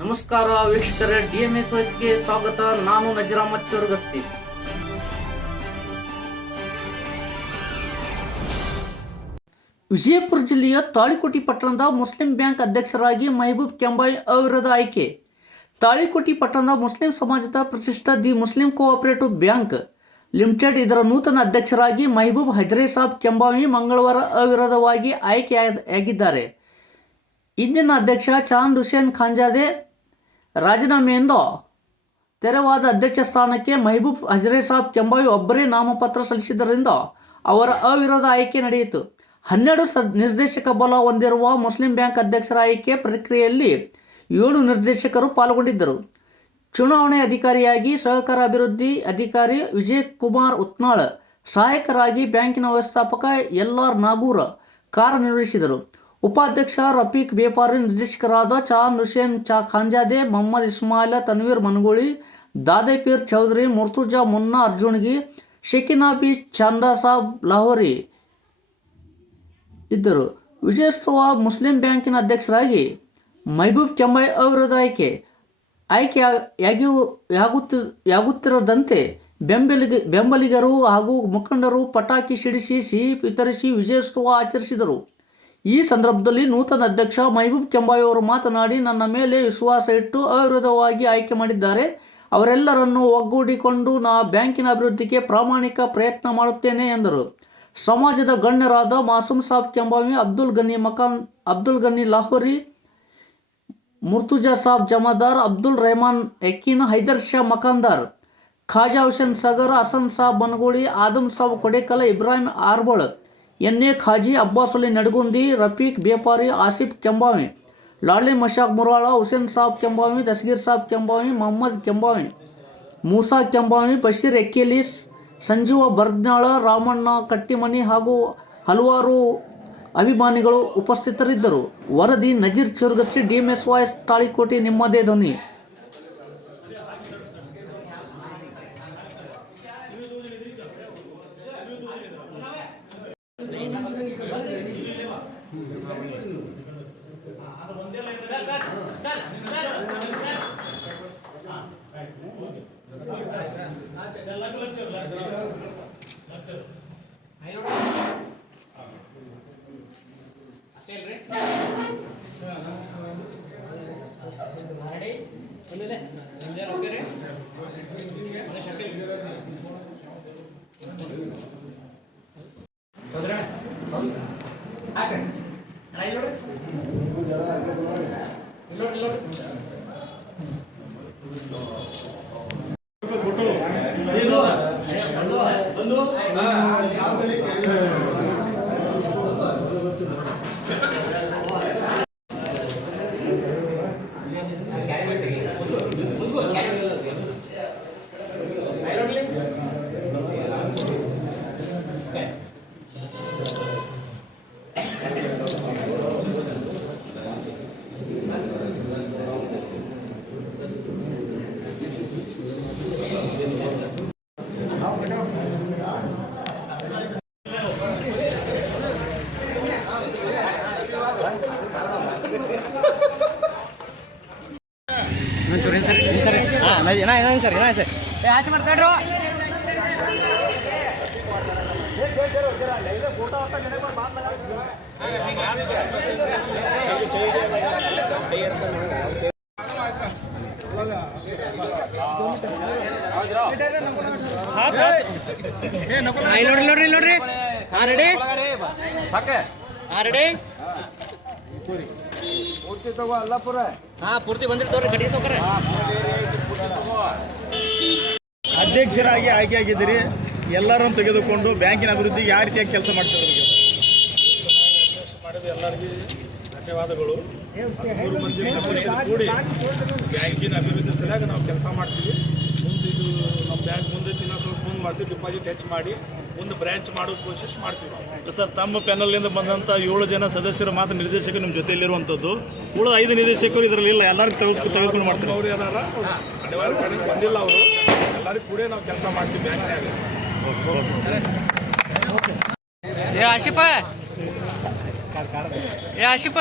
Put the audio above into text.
ನಮಸ್ಕಾರ ವೀಕ್ಷಕರೇ ಡಿಎಂಎಸ್ ವಯಸ್ಸಿಗೆ ಸ್ವಾಗತ. ನಾನು ನಜರಾಮತ್ ಚೌರ್ಗಸ್ತಿ. ವಿಜಯಪುರ ಜಿಲ್ಲೆಯ ತಾಳಿಕೋಟಿ ಪಟ್ಟಣದ ಮುಸ್ಲಿಂ ಬ್ಯಾಂಕ್ ಅಧ್ಯಕ್ಷರಾಗಿ ಮೆಹಬೂಬ್ ಕೆಂಬಾಯಿ ಅವಿರೋಧ ಆಯ್ಕೆ. ತಾಳಿಕೋಟಿ ಪಟ್ಟಣದ ಮುಸ್ಲಿಂ ಸಮಾಜದ ಪ್ರತಿಷ್ಠ the Muslim cooperative bank limited ಇದರ ನೂತನ ಅಧ್ಯಕ್ಷರಾಗಿ ಮೆಹಬೂಬ್ ಹಜರೇ ಸಾಬ್ ಕೆಂಬಾವಿ ಮಂಗಳವಾರ ಅವಿರೋಧವಾಗಿ ಆಯ್ಕೆಯಾಗಿದ್ದಾರೆ ಇಂದಿನ ಅಧ್ಯಕ್ಷ ಚಾಂದ್ ಹುಸೇನ್ ಖಾನ್ಜಾದೆ ರಾಜೀನಾಮೆಯಿಂದ ತೆರವಾದ ಅಧ್ಯಕ್ಷ ಸ್ಥಾನಕ್ಕೆ ಮೆಹಬೂಬ್ ಹಜರೇ ಸಾಬ್ ಕೆಂಬಾಯಿ ಒಬ್ಬರೇ ನಾಮಪತ್ರ ಸಲ್ಲಿಸಿದ್ದರಿಂದ ಅವರ ಅವಿರೋಧ ಆಯ್ಕೆ ನಡೆಯಿತು. ಹನ್ನೆರಡು ಸ ನಿರ್ದೇಶಕ ಬಲ ಹೊಂದಿರುವ ಮುಸ್ಲಿಂ ಬ್ಯಾಂಕ್ ಅಧ್ಯಕ್ಷರ ಆಯ್ಕೆ ಪ್ರಕ್ರಿಯೆಯಲ್ಲಿ ಏಳು ನಿರ್ದೇಶಕರು ಪಾಲ್ಗೊಂಡಿದ್ದರು. ಚುನಾವಣೆ ಅಧಿಕಾರಿಯಾಗಿ ಸಹಕಾರ ಅಭಿವೃದ್ಧಿ ಅಧಿಕಾರಿ ವಿಜಯ್ ಕುಮಾರ್ ಉತ್ನಾಳ್, ಸಹಾಯಕರಾಗಿ ಬ್ಯಾಂಕಿನ ವ್ಯವಸ್ಥಾಪಕ ಎಲ್ ಆರ್ ನಾಗೂರ್ ಕಾರ್ಯನಿರ್ವಹಿಸಿದರು. ಉಪಾಧ್ಯಕ್ಷ ರಫೀಕ್ ಬೇಪಾರಿ ನಿರ್ದೇಶಕರಾದ ಚಾನ್ ಹುಸೇನ್ ಚಾ ಖಾಂಜಾದೆ ಮೊಹಮ್ಮದ್ ಇಸ್ಮಾಯಿಲ, ತನ್ವೀರ್ ಮನಗೋಳಿ, ದಾದೇಪೀರ್ ಚೌಧರಿ, ಮುರ್ತುಜಾ ಮುನ್ನಾ ಅರ್ಜುನ್ಗಿ ಶೆಕಿನಾ ಬಿ ಚಂದಾ ಸಾಬ್ ಲಾಹೋರಿ ಇದ್ದರು. ವಿಜಯೋತ್ಸವ ಮುಸ್ಲಿಂ ಬ್ಯಾಂಕಿನ ಅಧ್ಯಕ್ಷರಾಗಿ ಮೈಬೂಬ್ ಕೆಂಬೈ ಅವರದ ಆಯ್ಕೆ. ಆಯ್ಕೆ ಯಾಗುತ್ತಿ, ಯಾಗುತ್ತಿರದಂತೆ ಬೆಂಬಲಿಗ, ಬೆಂಬಲಿಗರು ಹಾಗೂ ಮುಖಂಡರು ಪಟಾಕಿ ಸಿಡಿಸಿ, ಸಿಹಿ ವಿತರಿಸಿ ವಿಜಯೋತ್ಸವ ಆಚರಿಸಿದರು. ಈ ಸಂದರ್ಭದಲ್ಲಿ ನೂತನ ಅಧ್ಯಕ್ಷ ಮೈಬೂಬ್ ಕೆಂಬಾಯಿ ಅವರು ಮಾತನಾಡಿ, ನನ್ನ ಮೇಲೆ ವಿಶ್ವಾಸ ಇಟ್ಟು ಅವಿರೋಧವಾಗಿ ಆಯ್ಕೆ ಮಾಡಿದ್ದಾರೆ. ಅವರೆಲ್ಲರನ್ನು ಒಗ್ಗೂಡಿಕೊಂಡು ನಾ ಬ್ಯಾಂಕಿನ ಅಭಿವೃದ್ಧಿಗೆ ಪ್ರಾಮಾಣಿಕ ಪ್ರಯತ್ನ ಮಾಡುತ್ತೇನೆ ಎಂದರು. ಸಮಾಜದ ಗಣ್ಯರಾದ ಮಾಸೂಮ್ ಸಾಬ್ ಕೆಂಬಾವಿ, ಅಬ್ದುಲ್ ಗನಿ ಮಕಾನ್, ಅಬ್ದುಲ್ ಗನಿ ಲಾಹೋರಿ, ಮುರ್ತುಜಾ ಸಾಬ್ ಜಮಾದಾರ್, ಅಬ್ದುಲ್ ರೆಹಮಾನ್ ಯಕೀನ್ ಹೈದರ್ ಶಾ ಮಕಾಂದಾರ್, ಖಾಜಾ ಹುಸೇನ್ ಸಗರ್, ಹಸನ್ ಸಾಬ್ ಬನಗೋಳಿ, ಆದಮ್ ಸಾಬ್ ಕೊಡೇಕಲ, ಇಬ್ರಾಹಿಂ ಆರ್ಬೋಳ್ ಎನ್ ಎ ಖಾಜಿ ಅಬ್ಬಾಸ್ ಅಲಿ ನಡಗುಂದಿ, ರಫೀಕ್, ಬೇಪಾರಿ, ಆಸಿಫ್ ಕೆಂಬಾವಿ ಲಾಲಿ ಮಶಾಕ್ ಮುರಾಳ, ಹುಸೇನ್ ಸಾಬ್ ಕೆಂಬಾವಿ ದಸ್ಗೀರ್ ಸಾಬ್ ಕೆಂಬಾವಿ, ಮೊಹಮ್ಮದ್ ಕೆಂಬಾವಿ, ಮೂಸಾ ಕೆಂಬಾವಿ, ಬಶೀರ್ ಎಕ್ಕೇಲಿಸ್, ಸಂಜೀವ ಬರ್ದ್ನಾಳ, ರಾಮಣ್ಣ ಕಟ್ಟಿಮನಿ ಹಾಗೂ ಹಲವಾರು ಅಭಿಮಾನಿಗಳು ಉಪಸ್ಥಿತರಿದ್ದರು. ವರದಿ ನಜೀರ್ ಚುರ್ಗಸ್ಟಿ ಡಿಎಂಎಸ್ ವಾಯ್ಸ್ ತಾಳಿಕೋಟಿ, ನಿಮ್ಮದೇ ಧ್ವನಿ. ಅಷ್ಟೇ ಅಲ್ರಿ ಮಾಡಿ ಒಂದಿಲ್ಲ ಮುಂಜಾನೆ ಓಕೆ ರೀ ತೊಂದ್ರೆ ಹಾಕ್ರಿ له ಆಚೆ ಮಾಡ್ಕೊಂಡ್ರು ಇಲ್ಲಿ ನೋಡ್ರಿ ನೋಡ್ರಿ ನೋಡ್ರಿ. ಹಾ ರೆಡಿ ಹಾ ರೆಡಿ ಹಾ ಪೂರ್ತಿ ಬಂದಿರ್ತವ್ರಿ ಗಡಿ ಸೌಕರ್ಯ ಅಧ್ಯಕ್ಷರಾಗಿ ಆಯ್ಕೆಯಾಗಿದ್ದೀರಿ. ಎಲ್ಲರನ್ನು ತೆಗೆದುಕೊಂಡು ಬ್ಯಾಂಕಿನ ಅಭಿವೃದ್ಧಿಗೆ ಯಾವ ರೀತಿಯಾಗಿ ಕೆಲಸ ಮಾಡ್ತಾರೆ ಎಲ್ಲರಿಗೂ ಧನ್ಯವಾದಗಳು. ಕೂಡಿ ಬ್ಯಾಂಕಿನ ಅಭಿವೃದ್ಧಿ ಸರಿಯಾಗಿ ನಾವು ಕೆಲಸ ಮಾಡ್ತೀವಿ. ಮುಂದೆ ಇದು ನಮ್ಮ ಬ್ಯಾಂಕ್ ಮುಂದೆ ದಿನ ಸ್ವಲ್ಪ ಮುಂದೆ ಮಾಡ್ತೀವಿ, ಡಿಪಾಸಿಟ್ ಹೆಚ್ಚು ಮಾಡಿ, ಮುಂದೆ ಬ್ರ್ಯಾಂಚ್ ಮಾಡೋ ಕೋಶಿಶ್ ಮಾಡ್ತೀವಿ ನಾವು. ಸರ್ ತಮ್ಮ ಪ್ಯಾನಲ್ನಿಂದ ಬಂದಂಥ ಏಳು ಜನ ಸದಸ್ಯರು ಮಾತ್ರ ನಿರ್ದೇಶಕರು ನಿಮ್ಮ ಜೊತೆಯಲ್ಲಿರುವಂಥದ್ದು ಉಳಿದ ಐದು ನಿರ್ದೇಶಕರು ಇದರಲ್ಲಿ ಇಲ್ಲ ಎಲ್ಲರಿಗೂ ತೆಗೆದು ತೆಗೆದುಕೊಂಡು ಮಾಡ್ತಾರೆ ಅವ್ರು ಯಾರು ಅನಿವಾರ್ಯ ಕಡೆಗೆ ಬಂದಿಲ್ಲ ಅವರು. ಎಲ್ಲರಿಗೂ ಕೂಡ ನಾವು ಕೆಲಸ ಮಾಡ್ತೀವಿ ಬ್ಯಾಂಕ್ನಾಗ ಏ ಆಶಿಪ. ಏ ಆಶಿಪ.